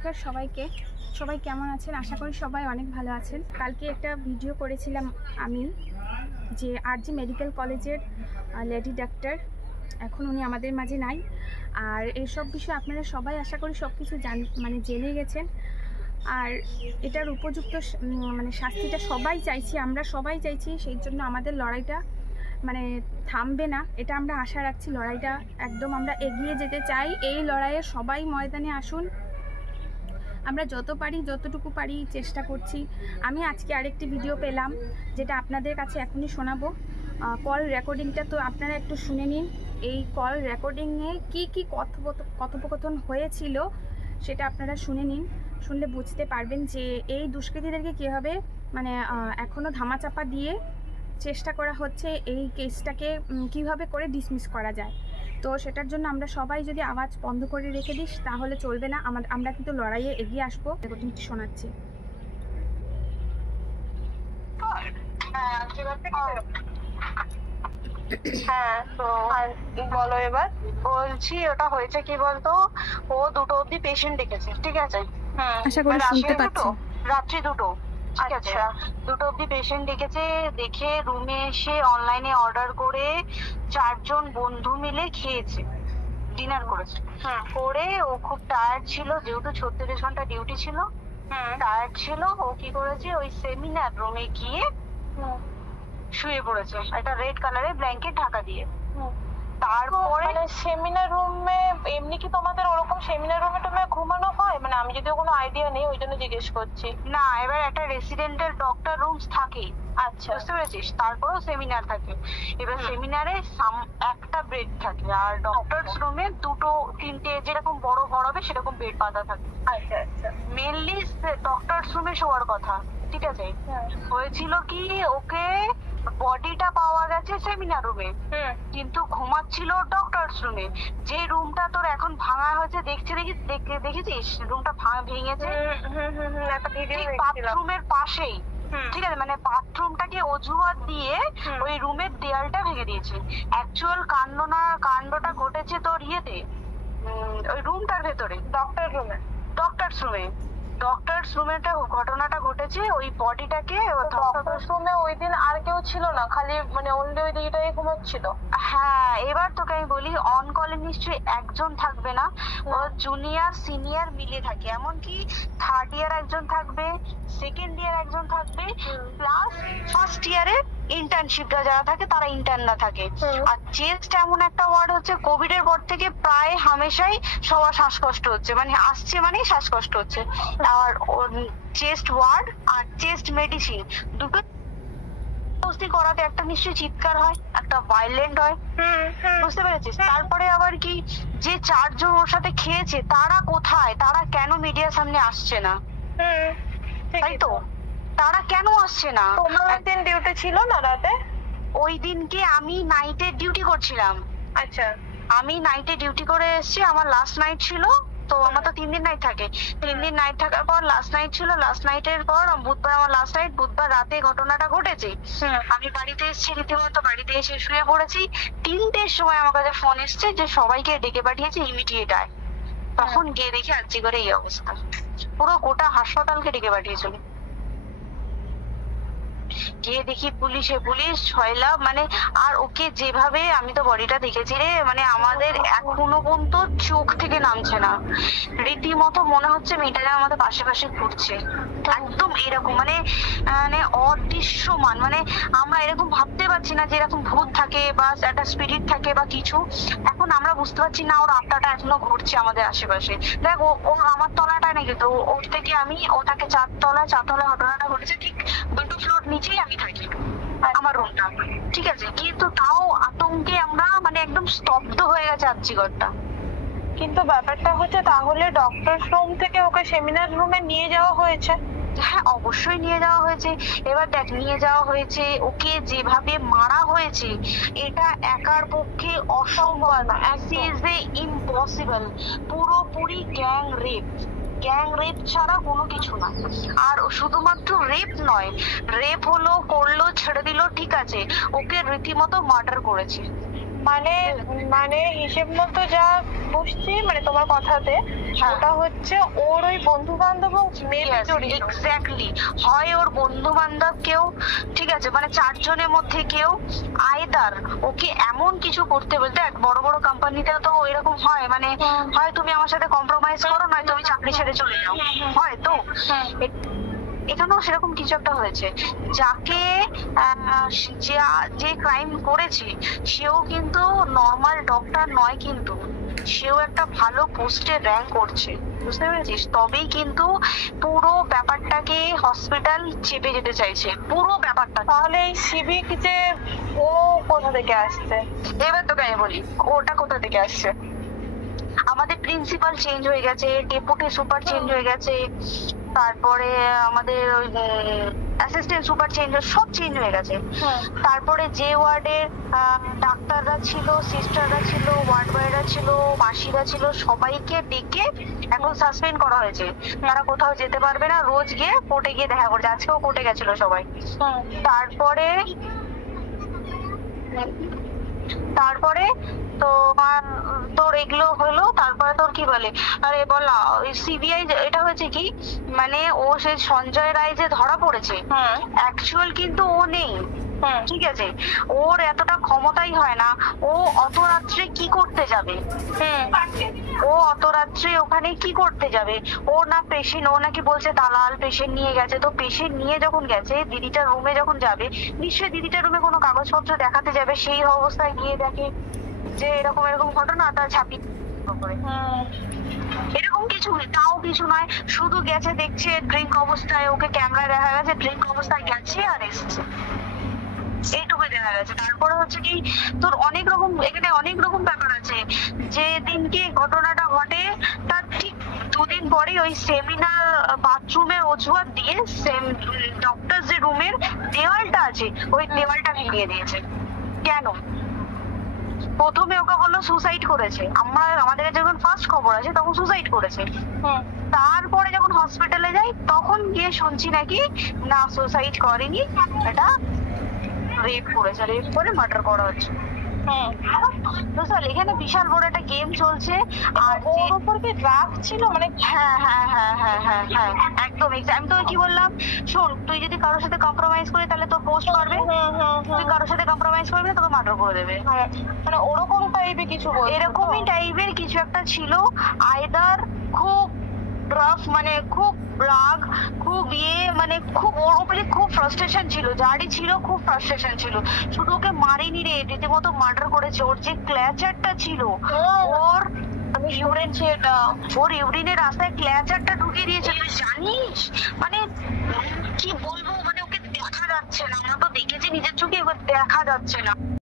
নমস্কার সবাইকে। সবাই কেমন আছেন? আশা করি সবাই অনেক ভালো আছেন। কালকে একটা ভিডিও করেছিলাম আমি, যে আরজি মেডিকেল কলেজের লেডি ডাক্তার, এখন উনি আমাদের মাঝে নাই। আর এইসব বিষয়ে আপনারা সবাই আশা করি সব কিছু জেনে গেছেন। আর এটার উপযুক্ত শাস্তিটা সবাই চাইছি, আমরা সবাই চাইছি। সেই জন্য আমাদের লড়াইটা থামবে না, এটা আমরা আশা রাখছি। লড়াইটা একদম আমরা এগিয়ে যেতে চাই। এই লড়াইয়ে সবাই ময়দানে আসুন। আমরা যত পারি, যতটুকু পারি চেষ্টা করছি। আমি আজকে আরেকটি ভিডিও পেলাম, যেটা আপনাদের কাছে এখনই শোনাবো। কল রেকর্ডিংটা তো আপনারা একটু শুনে নিন। এই কল রেকর্ডিংয়ে কি কি কথোপকথন হয়েছিল সেটা আপনারা শুনে নিন। শুনলে বুঝতে পারবেন যে এই দুষ্কৃতীদেরকে কীভাবে এখনও ধামাচাপা দিয়ে চেষ্টা করা হচ্ছে, এই কেসটাকে কিভাবে করে ডিসমিস করা যায়। তো সেটার জন্য আমরা সবাই যদি আওয়াজ বন্ধ করে রেখে দিস তাহলে চলবে না। আমরা কিন্তু লড়াইয়ে এগিয়ে আসবো। রেকর্ডিংটি শোনাচ্ছি। হ্যাঁ, তো বলো এবার। বলছি ওটা হয়েছে কি বলতো, ও 2টো অবধি পেশেন্ট ডেকেছে, ঠিক আছে? আশা করি শুনতে পাচ্ছি। রাত্রি 2টো, ঠিক আছে? 2টো অবধি পেশেন্ট ডেকেছে। দেখে রুমে এসে অনলাইনে অর্ডার করে 4 জন বন্ধু মিলে খেয়েছে, ডিনার করেছে। করে ও খুব টায়ার্ড ছিল, যেহেতু 36 ঘন্টা ডিউটি ছিল, টায়ার্ড ছিল। ও কি করেছে, ওই সেমিনার রুমে গিয়ে শুয়ে পড়েছে একটা রেড কালারের ব্ল্যাঙ্কেট ঢাকা দিয়ে। তারপরে সেমিনার রুমে এমনি কি তোমাদের ওরকম সেমিনার রুমে তুমি ঘুমানো হয়? আমি যদিও কোনো আইডিয়া নেই, ওই জন্য জিজ্ঞেস করছি। না, এবার একটা রেসিডেন্টাল ডক্টর রুমস থাকে, আচ্ছা, বুঝতে পেরেছিস? তারপরেও সেমিনার থাকে। এবার সেমিনারে একটা বেড থাকে, আর ডক্টরস রুমে 2টো 3টে যেরকম বড় ঘর হবে সেরকম বেড পাতা থাকে। আচ্ছা আচ্ছা। মেনলি ডক্টরস রুমে শোয়ার কথা, ঠিক আছে? হয়েছিল কি, ওকে বডিটা পাওয়া গেছে সেমিনার রুমে, কিন্তু ঘুমাচ্ছিল ডক্টরস রুমে। যে রুমটা তোর এখন ভাঙা হয়েছে, দেখেছিস রুমটা ভেঙেছে বাথরুমের পাশেই, ঠিক আছে? বাথরুমটাকে অজুহাত দিয়ে ওই রুমের দেয়ালটা ভেঙে দিয়েছে। অ্যাকচুয়াল কাণ্ডটা ঘটেছে তোর ইয়েতে, ওই রুমটার ভেতরে, ডক্টরস রুমে ঘটনাটা ঘটেছে। ওই বডিটাকে রুমে ওই দিন আর কেউ ছিল না, খালি অনলি ওই দিকটাই ঘুমাচ্ছিল। হ্যাঁ, এবার তোকে আমি বলি, অন কলে নিশ্চয়ই একজন থাকবে না, ও জুনিয়র সিনিয়র মিলে থাকে। এমনকি 3rd ইয়ার একজন থাকবে, 2nd ইয়ার একজন থাকবে, প্লাস 1st ইয়ারের ইন্টার্নশিপটা যারা থাকে তারা ইন্টার্নরা থাকে। আর চেস্ট এমন একটা ওয়ার্ড হচ্ছে, কোভিড এর পর থেকে প্রায় হামেশাই সবার শ্বাসকষ্ট হচ্ছে, আসছে শ্বাসকষ্ট হচ্ছে। আর চেস্ট ওয়ার্ড আর চেস্ট মেডিসিন দুটো করাতে একটা নিশ্চয়ই চিৎকার হয়, একটা ভাইলেন্ট হয়, বুঝতে পেরেছিস? তারপরে আবার কি, যে 4 জন ওর সাথে খেয়েছে তারা কোথায়, তারা কেন মিডিয়ার সামনে আসছে না? তাই তো, তারা কেন আসছে না? তোমার দিন ডিউটি ছিল না রাতে? ওই দিনকে আমি নাইটে ডিউটি করছিলাম। আচ্ছা, আমি নাইটে ডিউটি করে এসেছি, আমার লাস্ট নাইট ছিল। তো আমার তো 3 দিন নাইট থাকে, 3 দিন নাইট থাকার পর লাস্ট নাইট ছিল। লাস্ট নাইটের পর বুধবার আমার লাস্ট নাইট। বুধবার রাতে ঘটনাটা ঘটেছে। আমি বাড়িতে এসেছি, রীতিমতো বাড়িতে এসে শুয়ে পড়েছি। 3টের সময় আমার কাছে ফোন এসছে যে সবাইকে ডেকে পাঠিয়েছে, ইমিডিয়েট আয়। তখন গিয়ে দেখি আজকে করে এই অবস্থা, পুরো গোটা হাসপাতালকে ডেকে পাঠিয়েছিল। গিয়ে দেখি পুলিশ ছয়লা, আর ওকে যেভাবে, আমি তো বডিটা দেখেছি রে, আমাদের এখনো পর্যন্ত চোখ থেকে নামছে না। রীতিমতো মনে হচ্ছে মেয়েটা যেন আমাদের পাশে ঘুরছে, একদম এরকম অদৃশ্যমান। আমরা এরকম ভাবতে পারছি না যে এরকম ভূত থাকে বা একটা স্পিরিট থাকে বা কিছু। এখন আমরা বুঝতে পারছি না ওর আত্মাটা এখনো ঘুরছে আমাদের আশেপাশে। দেখ, ও আমার তলাটায় নাকি, তো ওর থেকে ও থাকে 4 তলায় ঘটনাটা ঘটেছে, ঠিক 2টো ফ্লোর নিচেই আমি থাকি, আমার রুমটা, ঠিক আছে? কিন্তু তাও আতঙ্কে আমরা একদম স্তব্ধ হয়ে গেছে আর্চিঘরটা। কিন্তু ব্যাপারটা হচ্ছে, তাহলে ডক্টর রুম থেকে ওকে সেমিনার রুমে নিয়ে যাওয়া হয়েছে? হ্যাঁ, অবশ্যই নিয়ে যাওয়া হয়েছে। এবার দেখ, নিয়ে যাওয়া হয়েছে, ওকে যেভাবে মারা হয়েছে এটা একার পক্ষে অসম্ভব, ইম্পসিবল। পুরোপুরি গ্যাং রেপ ছাড়া কোনো কিছু না। আর শুধুমাত্র রেপ নয়, রেপ করলো, ছেড়ে দিল, ঠিক আছে, ওকে রীতিমতো মার্ডার করেছে। হিসেব মতো যা বুঝছি তোমার কথাতে, হ্যাঁ। ওটা হচ্ছে ওর ওই বন্ধু বান্ধব মেয়ের জড়িত। এক্স্যাক্টলি, হয় ওর বন্ধু বান্ধব কেউ, ঠিক আছে, মানে 4 জনের মধ্যে কেউ, আইদার ওকে এমন কিছু করতে বলতে, এক বড় বড় কোম্পানিতে তো এরকম হয়, মানে হয় তুমি আমার সাথে কম্প্রোমাইজ করো, নয় তুমি চাকরি ছেড়ে চলে যাও, হয় তো। এখানেও সেরকম কিছু একটা হয়েছে। যাকে যে ক্রাইম করেছে সেও কিন্তু নর্মাল ডক্টর নয়, কিন্তু সেও একটা ভালো পোস্টে র্যাঙ্ক করছে, বুঝতে পেরেছিস? তবেই কিন্তু পুরো ব্যাপারটাকে হসপিটাল চেপে যেতে চাইছে, পুরো ব্যাপারটা। তাহলে এই সিভিক যে ও কোথা থেকে আসছে? এবার তোকে আমি বলি ওটা কোথা থেকে আসছে। আমাদের প্রিন্সিপাল চেঞ্জ হয়ে গেছে, ডেপুটি সুপার চেঞ্জ হয়ে গেছে, তারপরে আমাদের ওই অ্যাসিস্ট্যান্ট সুপার চেঞ্জ, সব চেঞ্জ হয়ে গেছে। তারপরে যে ওয়ার্ডের ডাক্তাররা ছিল, সিস্টাররা ছিল, ওয়ার্ড বয়রা ছিল, মাসিরা ছিল, সবাইকে ডেকে এখন সাসপেন্ড করা হয়েছে। তারা কোথাও যেতে পারবে না, রোজ গিয়ে কোর্টে গিয়ে দেখা করছে। আজকেও কোর্টে গেছিল সবাই। তারপরে তোর এগুলো হলো। তারপরে তোর কি বলে, আরে বলা সিবিআই, এটা হয়েছে কি, মানে ও সে সঞ্জয় রায় যে ধরা পড়েছে, অ্যাকচুয়াল কিন্তু ও নেই, ঠিক আছে? ওর এতটা ক্ষমতাই হয় না। ও অত রাত্রে কি করতে যাবে? ও অত রাত্রে ওখানে কি করতে যাবে? ও না পেশেন্ট, ও নাকি বলছে দালাল পেশেন্ট নিয়ে গেছে। তো পেশেন্ট নিয়ে যখন গেছে, দিদিটার রুমে যখন যাবে, নিশ্চয়ই দিদিটার রুমে কোনো কাগজপত্র দেখাতে যাবে। সেই অবস্থায় গিয়ে দেখে যে এরকম এরকম ঘটনা, তার ছাপি এরকম কিছু, তাও কিছু নয়, শুধু গেছে, দেখছে ড্রিঙ্ক অবস্থায়, ওকে ক্যামেরায় দেখা গেছে ড্রিঙ্ক অবস্থায় গেছে আর এসছে, এইটুকুই দেখা গেছে। তারপরে হচ্ছে কি, তোর অনেক রকম, এখানে অনেক রকম ব্যাপার আছে। যে দিনকে ঘটনাটা ঘটে তার ঠিক 2 দিন পরে ওই সেমিনার বাথরুমের অজুহাত দিয়ে ডক্টর যে রুমের দেওয়ালটা আছে, ওই দেওয়ালটা ভেঙে দিয়েছে। কেন? প্রথমে ওকে বললো সুসাইড করেছে, আমাদের যখন ফার্স্ট খবর আছে তখন সুসাইড করেছে। তারপরে যখন হসপিটালে যাই তখন গিয়ে শুনছি নাকি না, সুসাইড করেনি, এটা রেপ করেছে, রেপ করে মার্ডার করা হচ্ছে। এখানে বিশাল বড় একটা গেম চলছে। আর ওর উপর কি রাগ ছিল, মানে? হ্যাঁ হ্যাঁ হ্যাঁ হ্যাঁ হ্যাঁ হ্যাঁ একদম। আমি তোকে কি বললাম, শোন, তুই যদি কারোর সাথে কম্প্রোমাইজ করি তাহলে তোর পোস্ট করবে, তুই কারোর সাথে কম্প্রোমাইজ করবি না তোকে মার্ডার করে দেবে। মানে ওরকম টাইপের কিছু, এরকমই টাইপের কিছু একটা ছিল। আইদার খুব রাফ, মানে খুব রাগ, খুব মানে খুব ওর উপরে খুব ফ্রাস্ট্রেশন ছিল, যারই ছিল খুব ফ্রাস্ট্রেশন ছিল। শুধু ওকে মারেনি রে, রীতিমতো মার্ডার করেছে। ওর যে ক্ল্যাচারটা ছিল, ওর ইউরিন, সেটা ওর ইউরিনের রাস্তায় ক্ল্যাচারটা ঢুকিয়ে দিয়েছে, তুই জানিস? মানে কি বলবো, মানে ওকে দেখা যাচ্ছে না, আমরা তো দেখেছি নিজের চোখে, ওকে দেখা যাচ্ছে না।